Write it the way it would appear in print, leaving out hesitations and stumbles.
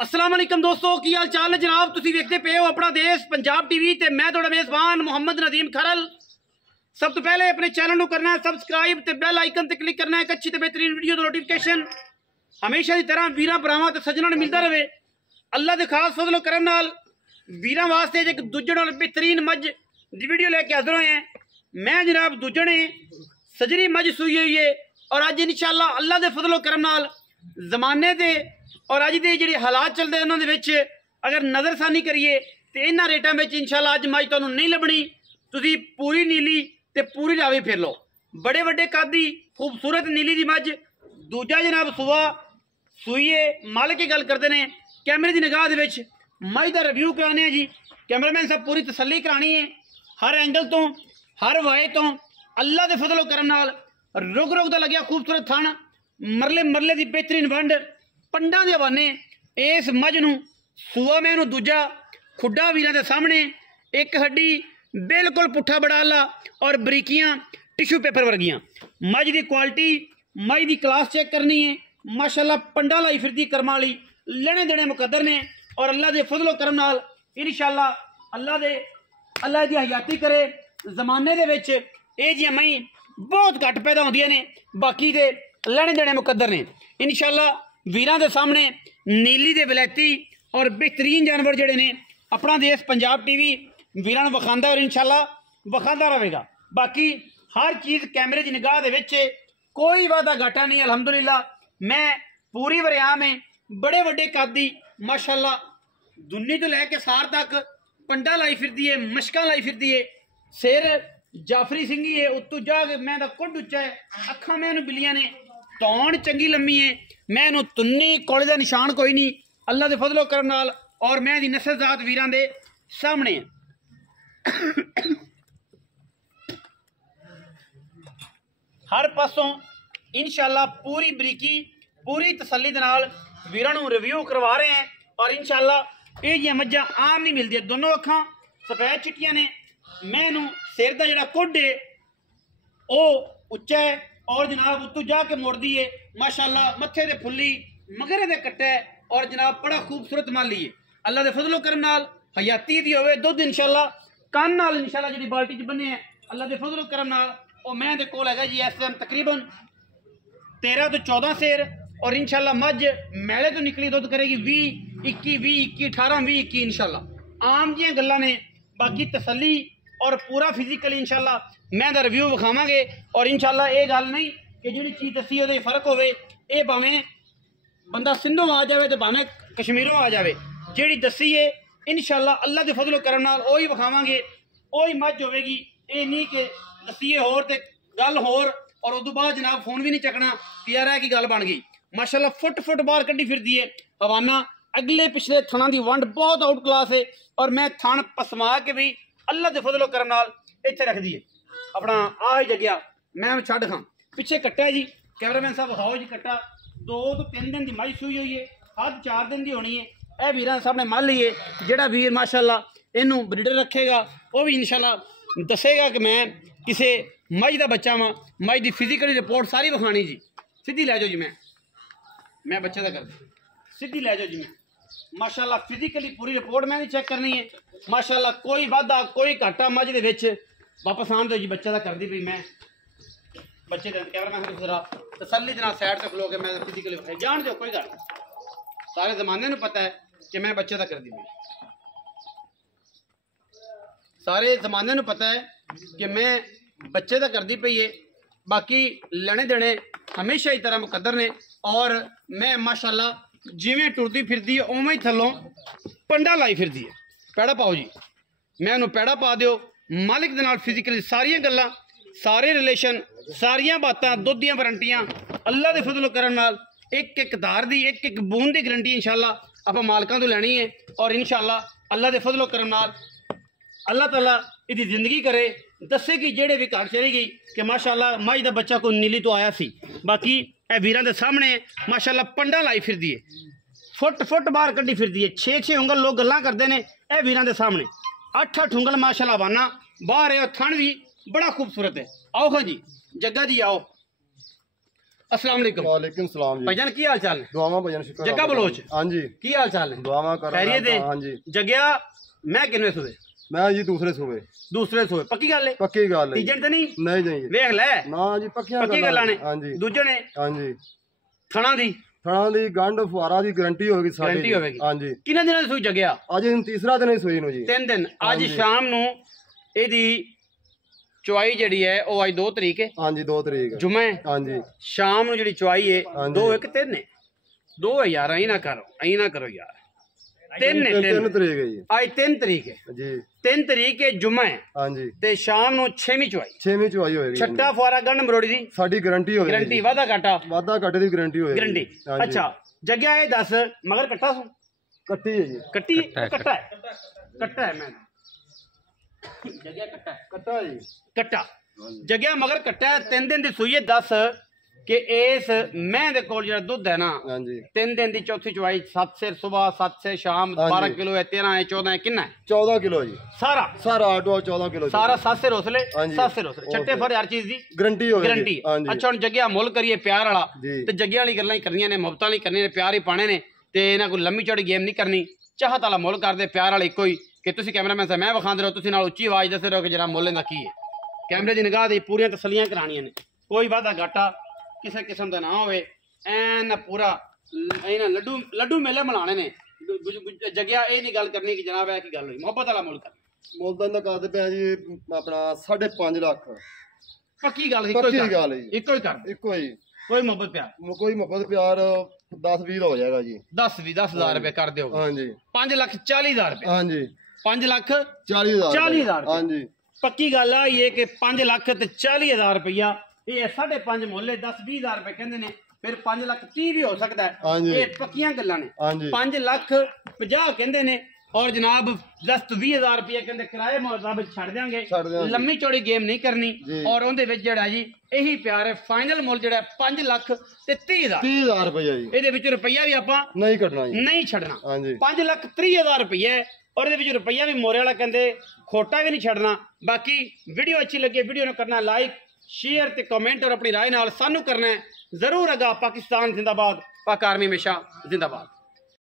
अस्सलाम वालेकुम दोस्तों, की हाल चाल है जनाब। तुसीं वेखदे पे हो अपना देश पंजाब टीवी ते मैं तुहाडा मेज़बान मुहम्मद नदीम खरल। सब तो पहले अपने चैनल को करना है सबसक्राइब ते बेल आइकन ते क्लिक करना है। एक अच्छी ते बेहतरीन वीडियो दा नोटिफिकेशन हमेशा की तरह वीरां भरावां ते सज्जनां नूं मिलदा रहे। अल्लाह दे खास फजलो करम नाल वीरां वास्ते एक दूजे नाल बेहतरीन मज दी वीडियो लेके हाज़र होए हैं। मैं जनाब दूजने सजरी मज सूई हुई है और अज इंशाअल्लाह अल्लाह दे फजलो करम नाल जमाने दे और अज दे जिहड़े हालात चलते हैं उन्होंने विच अगर नज़रसानी करिए तो इन्हां रेटां विच इंशाअल्लाह अज मज तुहानूं नहीं लभणी। तुसीं पूरी नीली ते पूरी रावी फिर लो। बड़े वड्डे कद दी खूबसूरत नीली दी मज। दूजा जनाब सुआ सूईए मालिक की गल करते हैं। कैमरे की निगाह दे विच मज का रिव्यू कराने जी। कैमरामैन साहब पूरी तसल्ली करानी है हर एंगल तो हर वाए तो। अल्लाह के फजलो करम नाल रुक रुक दा लग्या खूबसूरत थण मरले मरले की बेहतरीन वंड पंडा के हवाने इस मज नूं सूआ मैं नूं दूजा खुड्डा वीरां दे सामने एक हड्डी बिल्कुल पुट्ठा बड़ाला और बरीकियां टिशू पेपर वर्गियां। मज की क्वालिटी मज की क्लास चेक करनी है। माशाअल्लाह पंडा लाई फिरदी कर्मां वाली लेने देने मुकद्दर ने और अल्लाह के फजलो करम नाल इंशाअल्लाह अल्लाह की हयाती करे। जमाने दे विच ये जिहियां मई बहुत घट पैदा होंदियां ने, बाकी दे लेने देने मुकद्दर ने। इंशाअल्लाह वीरां दे सामने नीली दे वलैती और बेहतरीन जानवर जड़े ने अपना देश पंजाब टीवी वीरां नूं विखांदा और इंशाअल्लाह विखांदा रहेगा। बाकी हर चीज़ कैमरे की निगाह दे विच कोई वादा घाटा नहीं। अल्हम्दुलिल्लाह मैं पूरी वरियाम है बड़े वड्डे कद दी माशाअल्लाह दुन्नी तो लैके सार तक पंडा लाई फिरदी है, मशकां लाई फिरदी है। सिर जाफरी सिंघी है, उत्तों जाके मैं दा कुड उच्चा है, अखां मैनूं बिल्लियां ने, तौण चंगी लम्मी है, मैं तुन्नी कोले का निशान कोई नहीं। अल्लाह के फजलो करम नाल और मैं दी नस्ल जात वीरां दे सामने हर पासों इंशाअल्लाह पूरी बरीकी पूरी तसल्ली दे नाल वीरां नूं रिव्यू करवा रहे हैं। और इंशाअल्लाह ये जिहियां मज्जां आम नहीं मिलदियां। दोनों अखां सफेद चिट्टियां ने। मैं सिर का जिहड़ा कुड है वह उच्चा है और जनाब उत्तों जाके मुड़दी है माशाअल्लाह। मत्थे दे फुल्ली मगरे दे कट्टा है और जनाब बड़ा खूबसूरत माली है। अल्लाह दे फजलो करम नाल हयाती दी होवे दुध इंशाअल्लाह कान नाल इंशाअल्लाह जिहड़ी बाल्टी च बन्ने अल्लाह दे फजलो करम नाल और मैं दे कोल हैगा जी इस टाइम तकरीबन 13 तो 14 सेर और इंशाअल्लाह मज मैले तो निकली दुध करेगी 20 21 18 20 21 इंशाअल्लाह। आम जिहियां गल्लां ने, बाकी तसल्ली और पूरा फिजिकली इंशाअल्लाह मैं दा रिव्यू विखावांगे। और इंशाअल्लाह ये गल नहीं कि जिहड़ी चीज़ दसी ओहदे फर्क होवे। ये भावें बंदा सिंधों आ जाए तो भावें कश्मीरों आ जाए, जिहड़ी दसी है इंशाअल्लाह अल्लाह के फजलो करम नाल ओही विखावांगे, ओही मज होवेगी। ये नहीं कि दसीए होर ते गल होर और उस बाद जनाब फोन भी नहीं चकना कि यार की गल बन गई। माशाअल्लाह फुट फुट बाहर कड्ढी फिरदी है। हवाना अगले पिछले थणा की वंड बहुत आउट क्लास है और मैं थण पसमा के भी अल्लाह के फजलो करम नाल इत्थे रख दी है अपना आ जगह मैं छड्ड खां। पिछे कट्टा है जी, कैमरामैन साहब विखाओ जी कट्टा। 2 तो 3 दिन की मज सूई हुई है, हद 4 दिन की होनी है। यह वीरां सामने मल ली है। जिहड़ा वीर माशाअल्लाह इनू ब्रीडर रखेगा वह भी इंशाअल्लाह दसेगा कि मैं किसी मज का बच्चा वां। मज की फिजिकल रिपोर्ट सारी विखानी जी। सीधी लै जाओ जी, मैं बच्चे का कर सीधी लै जाओ जी। मैं माशाअल्लाह फिजिकली पूरी रिपोर्ट मैं चेक करनी है। माशाअल्लाह कोई वाधा कोई घाटा मज दे विच वापस आन दो जी। बच्चे का कर दी पई मैं बच्चे का कैमरा मैं जरा तसल्ली दे नाल साइड से खलो के मैं फिजिकली विखाई जान दो। कोई गल सारे जमाने नूं पता है कि मैं बच्चे का कर दी पई, सारे जमाने नूं पता है कि मैं बच्चे का कर दी पई है। बाकी लेने देने हमेशा ही तरह मुकद्दर ने और मैं माशाअल्लाह जिवें टुरदी फिरदी है उवें ही थल्लों पंडा लाई फिरदी है। पैड़ा पाओ जी, मैं उन्होंने पैड़ा पा दिओ। मालिक दे नाल फिजिकली सारियां गल्लां सारे रिलेशन सारियां बातां दुध दियां वारंटियां अल्लाह के फजलो करम नाल एक एक धार दी एक एक बूंद की गारंटी इंशाअल्लाह आपां मालकां तो लैनी है। और इंशाअल्लाह अल्लाह के फजलो करम नाल अल्लाह ताला इसकी जिंदगी करे दसे कि जेड़े भी घर चली गई कि माशाअल्लाह मज का बच्चा कोई नीली तो आया सी। बाकी ए वीरां दे सामने माशाअल्लाह पंडा लाई फिरदी है, फुट फुट बाहर कड्ढी फिरदी है। 6-6 उंगल लोग गल्लां करते हैं ए वीरां दे सामने। 8-8 उंगल माशाअल्लाह वाना बाहर है और थण भी बड़ा खूबसूरत है। आओ हाँ जी जग्गा जी आओ। अस्सलाम वालेकुम। वालेकुम सलाम जी। भाईजान की हाल चाल है? दुआवां भाईजान शुक्र। जग्गा बलोच। हाँ जी। की हाल चाल है? दुआवां कर रहा खैरियत है? हाँ जी। जग्या मैं किन्ने सूबे? मैं जी दूसरे सूबे। दूसरे सूबे पक्की गल है? पक्की गल है। तीजे ते नहीं? नहीं नहीं वेख ले ना जी पक्कियां पक्की गल्लां ने। हाँ जी। दूजे ने हाँ जी। थणा दी थणा दी गंढ फुआरा दी गारंटी होगी साडी। गारंटी होगी। हाँ जी। किन्ने दिनां दी सूई जग्या? आज दिन तीसरा दिन ही सूई नु जी। 3 दिन। हाँ आज जी। शाम नु एदी चुआई जड़ी है वो आज 2 तरीक है। हाँ जी 2 तरीक। जुम्मे हाँ जी। शाम नु जड़ी चुआई है हाँ 2 जी। 1 3 है। 2 है यार, ऐ ना करो यार। 3 है 3 तरीक है जी। आज 3 तरीक है जी। 3 तरीक है जुम्मा है हाँ जी। ते शाम नु 6वीं चुआई। 6वीं चुआई होएगी। छट्टा फुआरा गंढ मरोड़ी दी साडी गारंटी होगी। गारंटी वादा घाटा वादा घाटे दी गारंटी होएगी। गारंटी। हाँ जी। अच्छा जग्या ये दस मगर कट्टा सू कट्टी है जी। कट्टी कट्टा है मैं जग्या कट्टा है कट्टा है जी। कट्टा जग्या मगर कट्टा है 3 दिन दी सूई है। दस कि इस मैं दे कोल जेड़ा दुध है ना हाँ जी। 3 दिन दी चौथी चुआई 7 से सुबह 7 से शाम हाँ 12 जी। किलो है 13 है 14 है कितना है 14 किलो जी। सारा सारा आटो 14 किलो जी। सारा 7 से रोसले हाँ जी। 7 से रोसले छट्टे फर हर चीज दी गारंटी होगी। गारंटी। हाँ जी। अच्छा हुण जग्या मुल करिए प्यार वाला जी। ते जग्या वाली गल्लां ही करनियां ने, मुफ्तां नहीं करनी ने, प्यार ही पाने ने ते इन्हां कोई लम्मी चौड़ी गेम नहीं करनी। चाहत वाला मुल करदे प्यार वाला इक्को ही कि तुसीं कैमरामैन साहब मैं विखांदे रहो, तुसीं नाल उच्ची आवाज दसदे रहो कि जरा मुल इहदा की है। कैमरे दी निगाह दी पूरियां तसल्लियां करानियां ने, कोई वादा घाटा किसी किस्म दा ना होवे। ऐन पूरा इन्हां लड्डू मेले मनाने ने। जग्या ये नहीं गल करनी कि जनाब है की गल हुई, मोहब्बत वाला मुल कर ਮੁੱਲ ਦਾ ਕਰਦੇ ਪਿਆ ਜੀ ਆਪਣਾ 5.5 ਲੱਖ। पक्की गल पक्की गल है जी। इक्को ही कर ਇੱਕੋ ਹੀ कोई मोहब्बत प्यार ਕੋਈ ਮੁਹੱਬਤ ਪਿਆਰ 10-20 ਦਾ ਹੋ ਜਾਏਗਾ ਜੀ। 10,000 रुपए कर दो। हाँ जी। 5,40,000 रुपए। हाँ जी। 5,40,000 40,000। हाँ जी। पक्की गल आ ये कि 5,40,000 रुपया ये 5.5 मुल्ले 10-20,000 रुपए कहते ने, फिर 5,30,000 भी हो सकता है। हाँ जी। ये पक्कियां गल्लां ने। हाँ जी। 5,50,000 कहते ने और जनाब 10-20,000 रुपया कहते किराए मुताबिक छड़ देंगे। लम्मी चौड़ी गेम नहीं करनी जी। और उहदे विच जेड़ा जी यही प्यार है। फाइनल मुल जेड़ा 5,30,000 30,000 रुपया जी। ਇਹਦੇ ਵਿੱਚ ਰੁਪਈਆ ਵੀ ਆਪਾਂ नहीं कटना जी। ਨਹੀਂ ਛੱਡਣਾ। हाँ जी। 5,30,000 ਰੁਪਈਆ ਹੈ और ਇਹਦੇ ਵਿੱਚ ਰੁਪਈਆ ਵੀ ਮੋਰੇ ਵਾਲਾ ਕਹਿੰਦੇ ਖੋਟਾ ਵੀ ਨਹੀਂ ਛੱਡਣਾ। ਬਾਕੀ ਵੀਡੀਓ ਅੱਛੀ ਲੱਗੇ ਵੀਡੀਓ ਨੂੰ ਕਰਨਾ ਲਾਈਕ शेयर ते कमेंट और अपनी राय नाल सानू करना है जरूर। अगा पाकिस्तान जिंदाबाद, पाक आर्मी हमेशा जिंदाबाद।